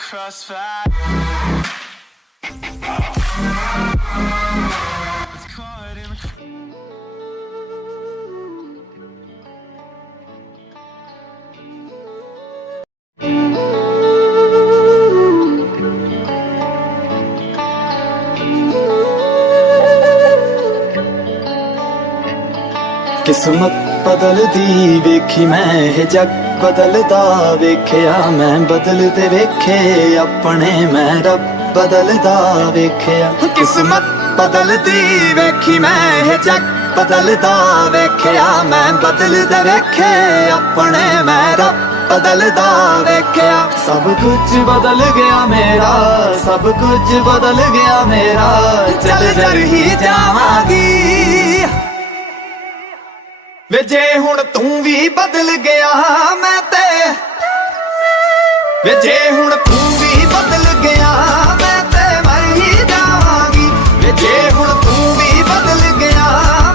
crossfire. It's caught in the किस्मत बदलदी वेखी मैं ਇਹ जग बदलदा वेखिया मैं बदलदे वेखे अपने मैं रब बदलदा वेखिया किस्मत बदलदी वेखी मैं ਇਹ जग बदलदा वेखिया मैं बदलदे वेखे अपने मैं रब बदलदा वेखिया सब कुछ बदल गया मेरा सब कुछ बदल गया मेरा चल जर ही जावांगी वे जे हुण तू भी बदल गया मैं ते वे जे हुण तू भी बदल गया मैं ते मर ही जावांगी वे जे हुण तू भी बदल गया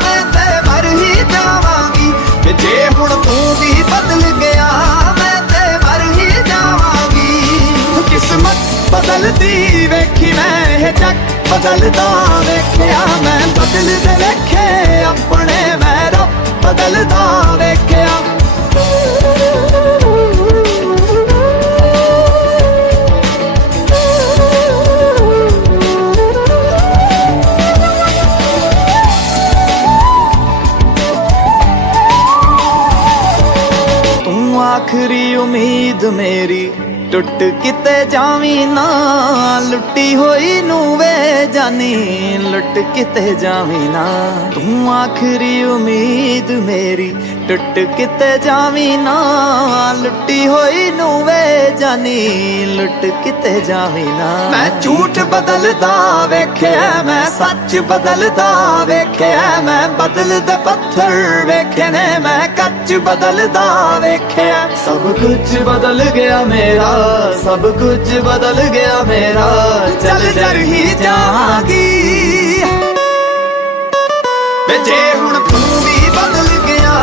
मैं ते मर ही जावांगी वे जे हुण तू भी बदल गया मैं ते मर ही जावांगी किस्मत बदलदी वेखी मैं ਇਹ जग बदलदा वेखिया मैं बदलदे वेखे अपने मैं रब बदलदा वेखिया तू आखरी उम्मीद मेरी टुट किते जावी ना लुटी होई नू वे जानी लुट किते जावी ना तू आखरी उम्मीद मेरी टुट किते जावी ना लुटी होई नू वे जानी लुट किते जावी ना मैं झूठ बदलदा वेखिया मैं सच बदलदा वेखिया मैं बदलदे पत्थर वेखे ने मैं कच बदलदा वेखिया सब कुछ बदल गया मेरा सब कुछ बदल गया मेरा चल जर ही जावांगी वे जे हुण तू भी बदल गया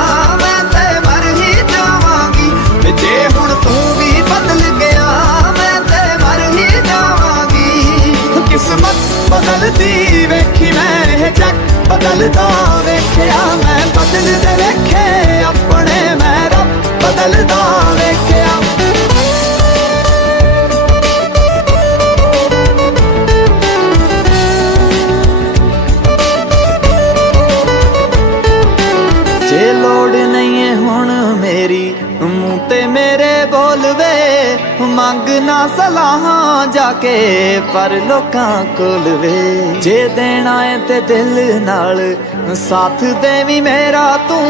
मैं ते मर ही जावांगी वे जे हुण तू भी बदल गया मैं ते मर ही जावांगी किस्मत बदलदी वेखी मैं ਇਹ जग बदलदा वेखिया मैं बदलदे वेखे अपने मैं रब बदलदा वेखिया जे लोड़ नहीं है हुण मेरी मूंह ते मेरे बोलवे मंग ना सलाहां जाके पर लोकां कोल वे जे देना है ते दिल नाल साथ देवी मेरा तू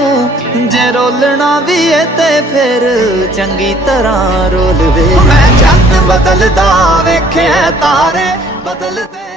जे रोलना भी है ते फिर चंगी तरह रोल वे मैं चंद बदलदा वेखे तारे बदलदे